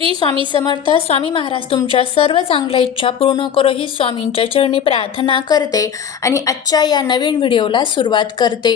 श्री स्वामी समर्थ स्वामी महाराज तुमच्या सर्व चांगल्या इच्छा पूर्ण करो ही स्वामींच्या चरणी प्रार्थना करते आणि आजच्या या नवीन व्हिडिओला सुरुवात करते.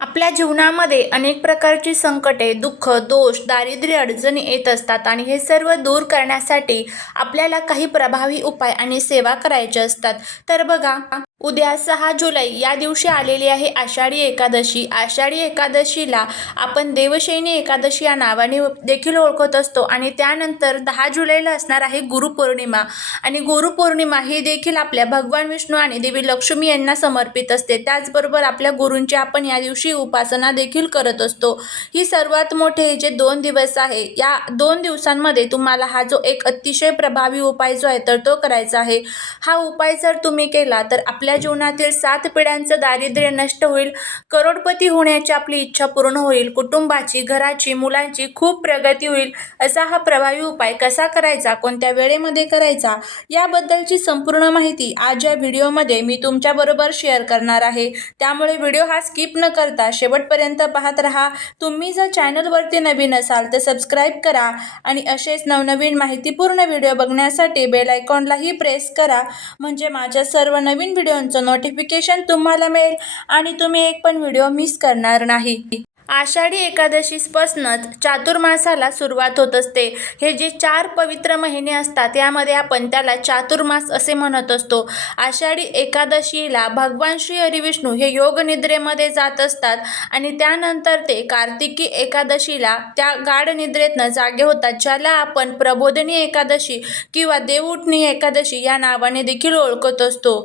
आपल्या जीवनामध्ये अनेक प्रकारची संकटे दुःख दोष दारिद्र्य अडचणी येत असतात आणि हे सर्व दूर करण्यासाठी आपल्याला काही प्रभावी उपाय आणि सेवा करायचे असतात. तर बघा उद्या सहा जुलै या दिवशी आलेली आहे आषाढी एकादशी. आषाढी एकादशीला आपण देवशैनी एकादशी या नावाने देखील ओळखत असतो आणि त्यानंतर दहा जुलैला असणार आहे गुरुपौर्णिमा. आणि गुरुपौर्णिमा ही देखील आपल्या भगवान विष्णू आणि देवी लक्ष्मी यांना समर्पित असते. त्याचबरोबर आपल्या गुरूंची आपण या दिवशी उपासना देखील करत असतो. ही सर्वात मोठे जे दोन दिवस आहे या दोन दिवसांमध्ये तुम्हाला हा जो एक अतिशय प्रभावी उपाय जो आहे तर तो करायचा आहे. हा उपाय जर तुम्ही केला तर आपल्या आपल्या जीवनातील सात पिढ्यांचं दारिद्र्य नष्ट होईल करोडपती होण्याची आपली इच्छा पूर्ण होईल कुटुंबाची घराची मुलांची खूप प्रगती होईल असा हा प्रभावी उपाय कसा करायचा कोणत्या वेळेमध्ये करायचा याबद्दलची संपूर्ण माहिती आज या व्हिडिओमध्ये मी तुमच्याबरोबर शेअर करणार आहे. त्यामुळे व्हिडिओ हा स्किप न करता शेवटपर्यंत पाहत राहा. तुम्ही जर चॅनलवरती नवीन असाल तर सबस्क्राईब करा आणि असेच नवनवीन माहितीपूर्ण व्हिडिओ बघण्यासाठी बेल आयकॉनलाही प्रेस करा. म्हणजे माझ्या सर्व नवीन व्हिडिओ व्हिडिओंचं नोटिफिकेशन तुम्हाला मिळेल आणि तुम्ही एक पण व्हिडिओ मिस करणार नाही. आषाढी एकादशीपासूनच चातुर्मासाला सुरुवात होत असते. हे जे चार पवित्र महिने असतात यामध्ये आपण त्याला चातुर्मास असे म्हणत असतो. आषाढी एकादशीला भगवान श्री हरिविष्णू हे योगनिद्रेमध्ये जात असतात आणि त्यानंतर ते कार्तिकी एकादशीला त्या गाढ निद्रेतनं जागे होतात ज्याला आपण प्रबोधनी एकादशी किंवा देवउठणी एकादशी या नावाने देखील ओळखत असतो.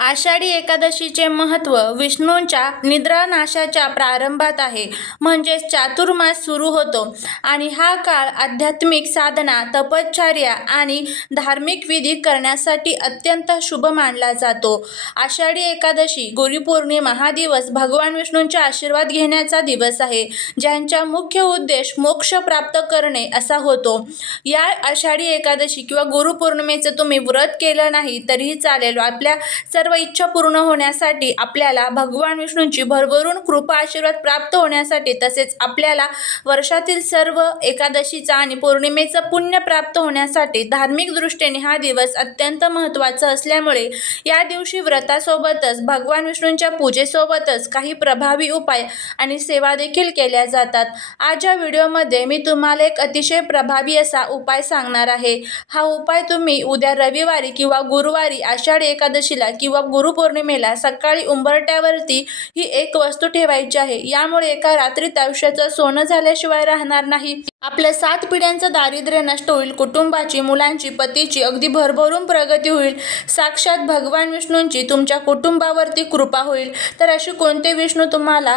आषाढी एकादशीचे महत्त्व विष्णूंच्या निद्रानाशाच्या प्रारंभात आहे. म्हणजेच चातुर्मास सुरू होतो आणि हा काळ आध्यात्मिक साधना तपश्चर्या आणि धार्मिक विधी करण्यासाठी अत्यंत शुभ मानला जातो. आषाढी एकादशी गुरुपौर्णिमा हा दिवस भगवान विष्णूंचा आशीर्वाद घेण्याचा दिवस आहे ज्यांचा मुख्य उद्देश मोक्ष प्राप्त करणे असा होतो. या आषाढी एकादशी किंवा गुरुपौर्णिमेचं तुम्ही व्रत केलं नाही तरीही चालेल. आपल्या सर्व इच्छा पूर्ण होण्यासाठी आपल्याला भगवान विष्णूंची भरभरून कृपा आशीर्वाद प्राप्त होण्यासाठी तसेच आपल्याला वर्षातील सर्व एकादशीचा आणि पौर्णिमेचं पुण्य प्राप्त होण्यासाठी धार्मिक दृष्टीने हा दिवस अत्यंत महत्त्वाचा असल्यामुळे या दिवशी व्रतासोबतच भगवान विष्णूंच्या पूजेसोबतच काही प्रभावी उपाय आणि सेवा देखील केल्या जातात. आज या व्हिडिओमध्ये मी तुम्हाला एक अतिशय प्रभावी असा उपाय सांगणार आहे. हा उपाय तुम्ही उद्या रविवारी किंवा गुरुवारी आषाढी एकादशीला किंवा गुरुपौर्णिमेला सकाळी उंबरट्यावरती ही एक वस्तू ठेवायची आहे. यामुळे एका रात्रीत आयुष्याचं सोनं झाल्याशिवाय राहणार नाही. आपलं सात पिढ्यांचं दारिद्र्य नष्ट होईल कुटुंबाची मुलांची पतीची अगदी भरभरून प्रगती होईल. साक्षात भगवान विष्णूंची तुमच्या कुटुंबावरती कृपा होईल. तर अशी कोणते विष्णू तुम्हाला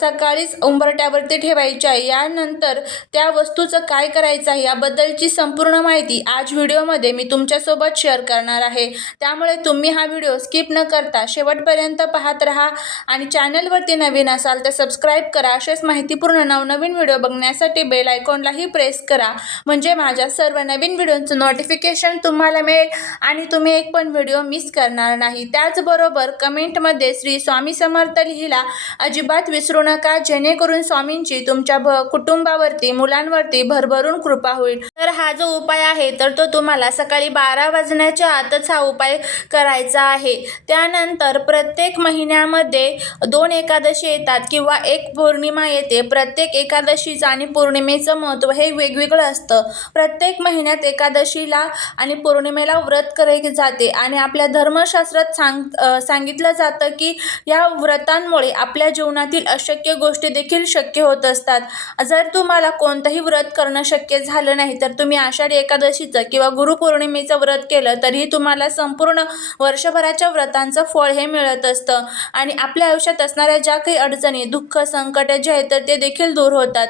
सकाळीच उंबरट्यावरती ठेवायचे आहे? यानंतर त्या वस्तूचं काय करायचं आहे? याबद्दलची संपूर्ण माहिती आज व्हिडिओमध्ये मी तुमच्यासोबत शेअर करणार आहे. त्यामुळे तुम्ही हा व्हिडिओ स्किप न करता शेवटपर्यंत पाहत राहा आणि चॅनलवरती नवीन असाल तर सबस्क्राईब करा. असेच माहितीपूर्ण नवनवीन व्हिडिओ बघण्यासाठी बेल आयकॉनलाही प्रेस करा. म्हणजे माझ्या सर्व नवीन व्हिडिओंचं नोटिफिकेशन तुम्हाला मिळेल आणि तुम्ही एक पण व्हिडिओ मिस करणार नाही. त्याचबरोबर कमेंटमध्ये श्री स्वामी समर्थ लिहिला अजिबात विसरू नका जेणेकरून स्वामींची तुमच्या भ कुटुंबावरती मुलांवरती भरभरून कृपा होईल. तर हा जो उपाय आहे तर तो तुम्हाला सकाळी बारा वाजण्याच्या आतच हा उपाय करायचा आहे. त्यानंतर प्रत्येक महिन्यामध्ये दोन एकादशी येतात किंवा एक पौर्णिमा येते. प्रत्येक एकादशीचं आणि पौर्णिमेचं महत्त्व हे वेगवेगळं असतं. प्रत्येक महिन्यात एकादशीला आणि पौर्णिमेला व्रत करायचे जाते आणि आपल्या धर्मशास्त्रात सांग सांगितलं जातं की या व्रतांमुळे आपल्या जीवनातील अशक्य गोष्टी देखील शक्य होत असतात. जर तुम्हाला कोणतंही व्रत करणं शक्य झालं नाही तर तुम्ही आषाढी एकादशीचं किंवा गुरुपौर्णिमेचं व्रत केलं तरीही तुम्हाला संपूर्ण वर्षभराच्या व्रतांचं फळ हे मिळत असतं. आणि आपल्या आयुष्यात असणाऱ्या ज्या काही अडचणी दुःख संकट जे आहेत तर ते देखील दूर होतात.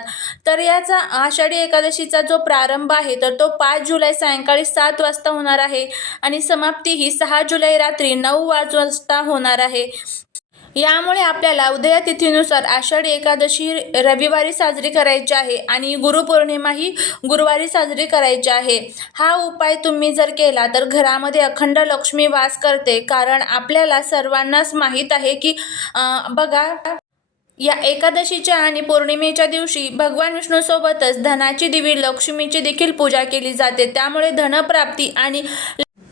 तर याचा आषाढी एकादशीचा जो प्रारंभ आहे तर तो पाच जुलै सायंकाळी सात वाजता होणार आहे. आणि समाप्ती ही सहा जुलै रात्री नऊ वाज वाजता होणार आहे. यामुळे आपल्याला उदया तिथीनुसार आषाढी एकादशी रविवारी साजरी करायची आहे आणि गुरुपौर्णिमा ही गुरुवारी साजरी करायची आहे. हा उपाय तुम्ही जर केला तर घरामध्ये अखंड लक्ष्मी वास करते. कारण आपल्याला सर्वांनाच माहीत आहे की बघा या एकादशीच्या आणि पौर्णिमेच्या दिवशी भगवान विष्णूसोबतच धनाची देवी लक्ष्मीची देखील पूजा केली जाते. त्यामुळे धनप्राप्ती आणि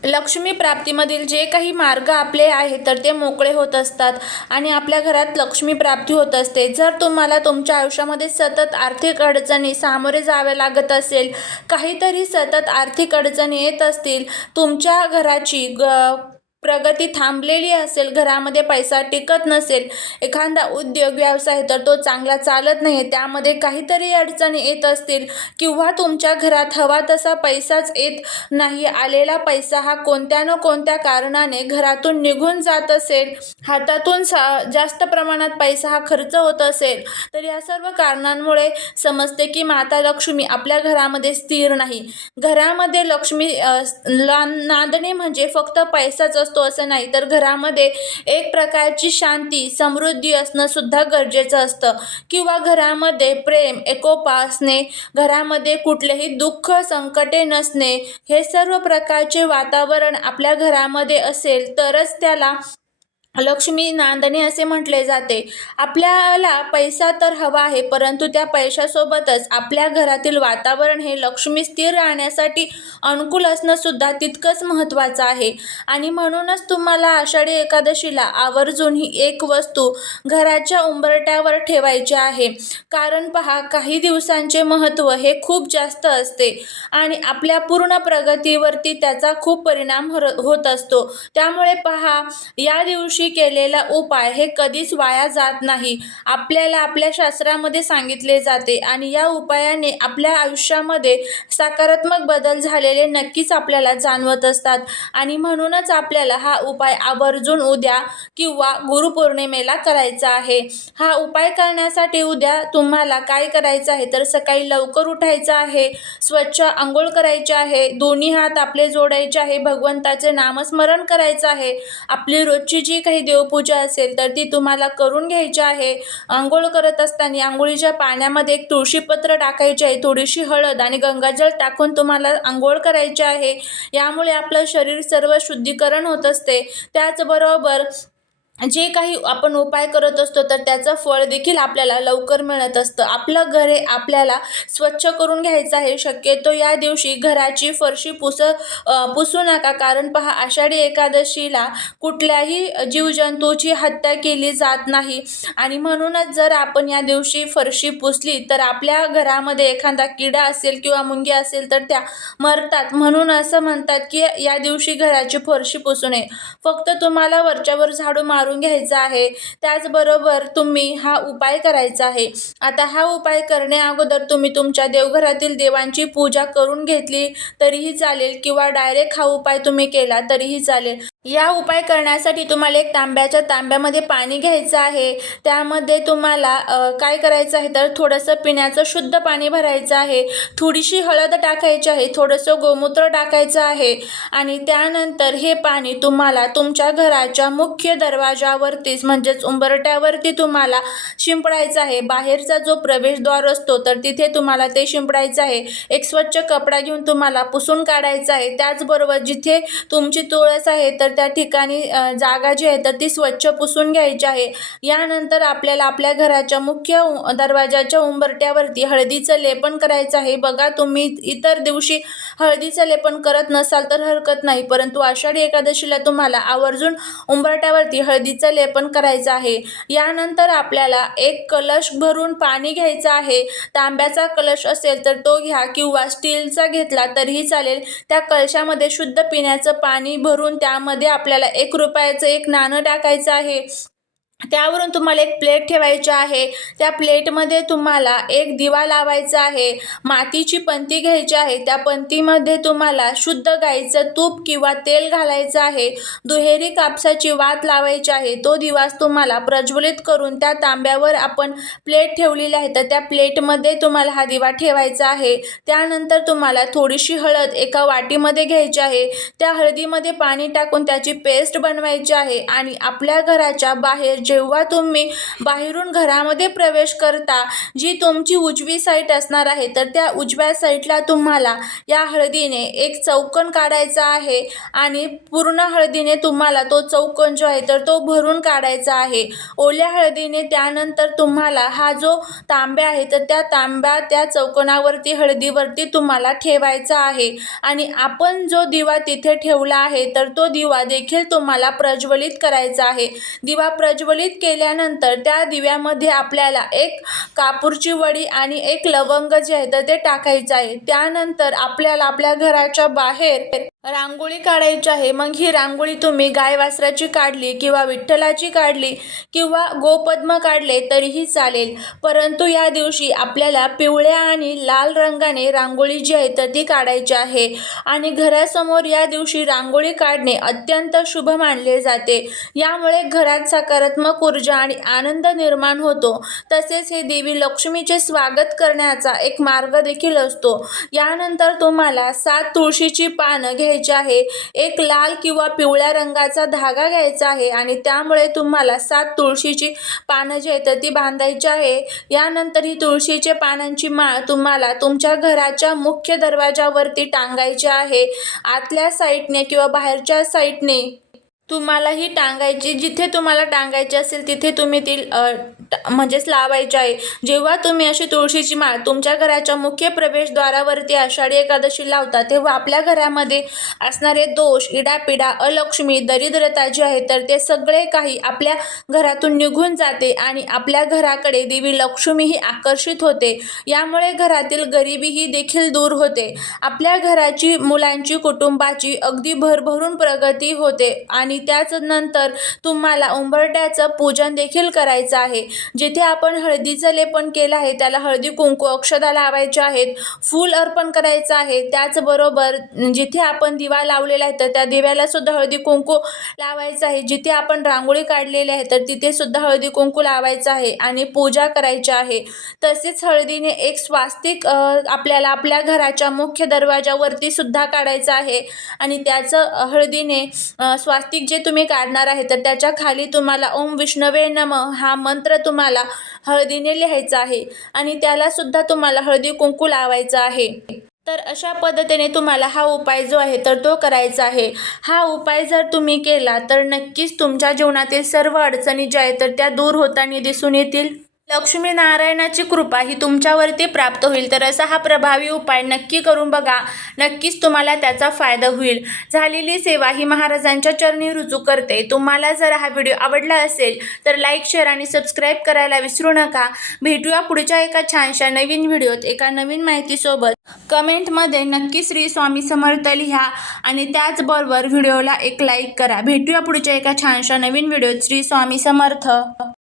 लक्ष्मी प्राप्तीमधील जे काही मार्ग आपले आहेत तर ते मोकळे होत असतात आणि आपल्या घरात लक्ष्मी प्राप्ती होत असते. जर तुम्हाला तुमच्या आयुष्यामध्ये सतत आर्थिक अडचणी सामोरे जावे लागत असेल काहीतरी सतत आर्थिक अडचणी येत असतील तुमच्या घराची ग प्रगती थांबलेली असेल घरामध्ये पैसा टिकत नसेल एखादा उद्योग व्यवसाय तर तो चांगला चालत नाही त्यामध्ये काहीतरी अडचणी येत असतील किंवा तुमच्या घरात हवा तसा पैसाच येत नाही आलेला पैसा हा कोणत्या न कोणत्या कारणाने घरातून निघून जात असेल हातातून सा जास्त प्रमाणात पैसा हा खर्च होत असेल तर या सर्व कारणांमुळे समजते की माता लक्ष्मी आपल्या घरामध्ये स्थिर नाही. घरामध्ये लक्ष्मी नांदणे म्हणजे फक्त पैसाच असतो असं नाही. तर घरामध्ये एक प्रकारची शांती समृद्धी असणं सुद्धा गरजेचं असतं. किंवा घरामध्ये प्रेम एकोपा असणे घरामध्ये कुठलेही दुःख संकटे नसणे हे सर्व प्रकारचे वातावरण आपल्या घरामध्ये असेल तरच त्याला लक्ष्मी नांदणे असे म्हटले जाते. आपल्याला पैसा तर हवा आहे परंतु त्या पैशासोबतच आपल्या घरातील वातावरण हे लक्ष्मी स्थिर राहण्यासाठी अनुकूल असणं सुद्धा तितकंच महत्त्वाचं आहे. आणि म्हणूनच तुम्हाला आषाढी एकादशीला आवर्जून ही एक वस्तू घराच्या उंबरट्यावर ठेवायची आहे. कारण पहा काही दिवसांचे महत्त्व हे खूप जास्त असते आणि आपल्या पूर्ण प्रगतीवरती त्याचा खूप परिणाम हर होत असतो. त्यामुळे पहा या दिवशी केलेला उपाय हे कधीच वाया जात नाही. आपल्याला आपल्या शास्त्रामध्ये सांगितले जाते आणि या उपायाने आपल्या आयुष्यामध्ये सकारात्मक बदल झालेले नक्कीच आपल्याला जाणवत असतात. आणि म्हणूनच आपल्याला हा उपाय आवर्जून उद्या किंवा गुरुपौर्णिमेला करायचा आहे. हा उपाय करण्यासाठी उद्या तुम्हाला काय करायचं आहे? तर सकाळी लवकर उठायचं आहे स्वच्छ आंघोळ करायचे आहे दोन्ही हात आपले जोडायचे आहे भगवंताचे नामस्मरण करायचं आहे. आपली रोजची जी काही देवपूजा असेल तर ती तुम्हाला करून घ्यायची आहे. आंघोळ करत असताना आंघोळीच्या पाण्यामध्ये एक तुळशीपत्र टाकायचे आहे. थोडीशी हळद आणि गंगाजल टाकून तुम्हाला आंघोळ करायची आहे. यामुळे आपलं शरीर सर्व शुद्धीकरण होत असते. त्याचबरोबर जे काही आपण उपाय करत असतो तर त्याचं फळ देखील आपल्याला लवकर मिळत असतं. आपलं घर हे आपल्याला स्वच्छ करून घ्यायचं आहे. शक्यतो या दिवशी घराची फरशी पुस पुसू नका. कारण पहा आषाढी एकादशीला कुठल्याही जीवजंतूची हत्या केली जात नाही. आणि म्हणूनच जर आपण या दिवशी फरशी पुसली तर आपल्या घरामध्ये एखादा किडा असेल किंवा मुंगी असेल तर त्या मरतात. म्हणून असं म्हणतात की या दिवशी घराची फरशी पुसू नये. फक्त तुम्हाला वरच्यावर झाडू मारून घ्यायचा आहे. त्याचबरोबर तुम्ही हा उपाय करायचा आहे. आता हा उपाय करण्या अगोदर तुम्ही तुमच्या देवघरातील देवांची पूजा करून घेतली तरीही चालेल किंवा डायरेक्ट हा उपाय तुम्ही केला तरीही चालेल. या उपाय करण्यासाठी तुम्हाला एक तांब्याच्या तांब्यामध्ये पाणी घ्यायचं आहे. त्यामध्ये तुम्हाला काय करायचं आहे तर थोडंसं पिण्याचं शुद्ध पाणी भरायचं आहे. थोडीशी हळद टाकायची आहे थोडंसं गोमूत्र टाकायचं आहे आणि त्यानंतर हे पाणी तुम्हाला तुमच्या घराच्या मुख्य दरवाजावरतीच म्हणजेच उंबरट्यावरती तुम्हाला शिंपडायचं आहे. बाहेरचा जो प्रवेशद्वार असतो तर तिथे तुम्हाला ते शिंपडायचं आहे. एक स्वच्छ कपडा घेऊन तुम्हाला पुसून काढायचा आहे. त्याचबरोबर जिथे तुमची तुळस आहे तर तर त्या ठिकाणी जागा जी आहे तर ती स्वच्छ पुसून घ्यायची आहे. यानंतर आपल्याला आपल्या घराच्या मुख्य उ- दरवाजाच्या उंबरट्यावरती हळदीचं लेपन करायचं आहे. बघा तुम्ही इतर दिवशी हळदीचं लेपन करत नसाल तर हरकत नाही परंतु आषाढी एकादशीला तुम्हाला आवर्जून उंबरट्यावरती हळदीचं लेपन करायचं आहे. यानंतर आपल्याला एक कलश भरून पाणी घ्यायचं आहे. तांब्याचा कलश असेल तर तो घ्या किंवा स्टीलचा घेतला तरीही चालेल. त्या कलशामध्ये शुद्ध पिण्याचं पाणी भरून त्यामध्ये आपल्याला एक रुपयाचं एक नाणं टाकायचं आहे. त्यावरून तुम्हाला एक प्लेट ठेवायची आहे. त्या प्लेटमध्ये तुम्हाला एक दिवा लावायचा आहे. मातीची पंती घ्यायची आहे. त्या पंतीमध्ये तुम्हाला शुद्ध गाईचं तूप किंवा तेल घालायचं आहे. दुहेरी कापसाची वात लावायची आहे. तो दिवास तुम्हाला प्रज्वलित करून त्या तांब्यावर आपण प्लेट ठेवलेली आहे. तर त्या प्लेटमध्ये तुम्हाला हा दिवा ठेवायचा आहे. त्यानंतर तुम्हाला थोडीशी हळद एका वाटीमध्ये घ्यायची आहे. त्या हळदीमध्ये पाणी टाकून त्याची पेस्ट बनवायची आहे आणि आपल्या घराच्या बाहेर जेव्हा तुम्ही बाहेरून घरामध्ये प्रवेश करता जी तुमची उजवी साईट असणार आहे तर त्या उजव्या साईटला तुम्हाला या हळदीने एक चौकन काढायचा आहे आणि पूर्ण हळदीने तुम्हाला तो चौकन जो आहे तर तो भरून काढायचा आहे. ओल्या हळदीने त्यानंतर तुम्हाला हा जो तांब्या आहे तर त्या तांब्या त्या चौकोनावरती हळदीवरती तुम्हाला ठेवायचा आहे. आणि आपण जो दिवा तिथे ठेवला आहे तर तो दिवा देखील तुम्हाला प्रज्वलित करायचा आहे. दिवा प्रज्वलित केल्यानंतर त्या दिव्यामध्ये आपल्याला एक कापूरची वडी आणि एक लवंग जे आहे तर ते टाकायचं आहे. त्यानंतर आपल्याला आपल्या घराच्या बाहेर रांगोळी काढायची आहे. मग ही रांगोळी तुम्ही गाय वासराची काढली किंवा विठ्ठलाची काढली किंवा गोपद्म काढले तरीही चालेल. परंतु या दिवशी आपल्याला पिवळ्या आणि लाल रंगाने रांगोळी जी आहे तर ती काढायची आहे. आणि घरासमोर या दिवशी रांगोळी काढणे अत्यंत शुभ मानले जाते. यामुळे घरात सकारात्मक ऊर्जा आणि आनंद निर्माण होतो. तसेच हे देवी लक्ष्मीचे स्वागत करण्याचा एक मार्ग देखील असतो. यानंतर तुम्हाला सात तुळशीची पानं घ्यायची आहे. एक लाल किंवा पिवळ्या रंगाचा धागा घ्यायचा आहे आणि त्यामुळे तुम्हाला सात तुळशीची पानं जी आहेत ती बांधायची आहे. यानंतर ही तुळशीचे पानांची माळ तुम्हाला तुमच्या घराच्या मुख्य दरवाजावरती टांगायची आहे. आतल्या साईडने किंवा बाहेरच्या साईडने तुम्हाला ही टांगायची जिथे तुम्हाला टांगायची असेल तिथे तुम्ही ती म्हणजेच लावायचे आहे. जेव्हा तुम्ही अशी तुळशीची माळ तुमच्या घराच्या मुख्य प्रवेशद्वारावरती आषाढी एकादशी लावता तेव्हा आपल्या घरामध्ये असणारे दोष इडापिडा अलक्ष्मी दरिद्रता जी आहे तर ते सगळे काही आपल्या घरातून निघून जाते आणि आपल्या घराकडे देवी लक्ष्मीही आकर्षित होते. यामुळे घरातील गरिबीही देखील दूर होते. आपल्या घराची मुलांची कुटुंबाची अगदी भरभरून प्रगती होते आणि त्याच नंतर तुम्हाला उंबरट्याचं पूजन देखील करायचं आहे. जिथे आपण हळदीचं लेपन केलं आहे त्याला हळदी कुंकू अक्षदा लावायच्या आहेत फूल अर्पण करायचं आहे. त्याचबरोबर जिथे आपण दिवा लावलेला आहे तर त्या दिव्याला सुद्धा हळदी कुंकू लावायचं आहे. जिथे आपण रांगोळी काढलेली आहे तर तिथे सुद्धा हळदी कुंकू लावायचं आहे आणि पूजा करायची आहे. तसेच हळदीने एक स्वास्तिक आपल्याला आपल्या घराच्या मुख्य दरवाजावरती सुद्धा काढायचं आहे. आणि त्याचं हळदीने स्वास्तिक जे तुम्ही काढणार आहे तर त्याच्याखाली तुम्हाला ओम विष्णवे नम हा मंत्र तुम्हाला हळदीने लिहायचं आहे आणि त्याला सुद्धा तुम्हाला हळदी कुंकू लावायचं आहे. तर अशा पद्धतीने तुम्हाला हा उपाय जो आहे तर तो करायचा आहे. हा उपाय जर तुम्ही केला तर नक्कीच तुमच्या जीवनातील सर्व अडचणी ज्या आहेत तर त्या दूर होताना दिसून येतील. लक्ष्मी नारायणाची कृपा ही तुमच्यावरती प्राप्त होईल. तर असा हा प्रभावी उपाय नक्की करून बघा. नक्कीच तुम्हाला त्याचा फायदा होईल. झालेली सेवा ही महाराजांच्या चरणी रुजू करते. तुम्हाला जर हा व्हिडिओ आवडला असेल तर लाईक शेअर आणि सबस्क्राईब करायला विसरू नका. भेटूया पुढच्या एका छानशा नवीन व्हिडिओत एका नवीन माहितीसोबत. कमेंटमध्ये नक्की श्री स्वामी समर्थ लिहा आणि त्याचबरोबर व्हिडिओला एक लाईक करा. भेटूया पुढच्या एका छानशा नवीन व्हिडिओत. श्री स्वामी समर्थ.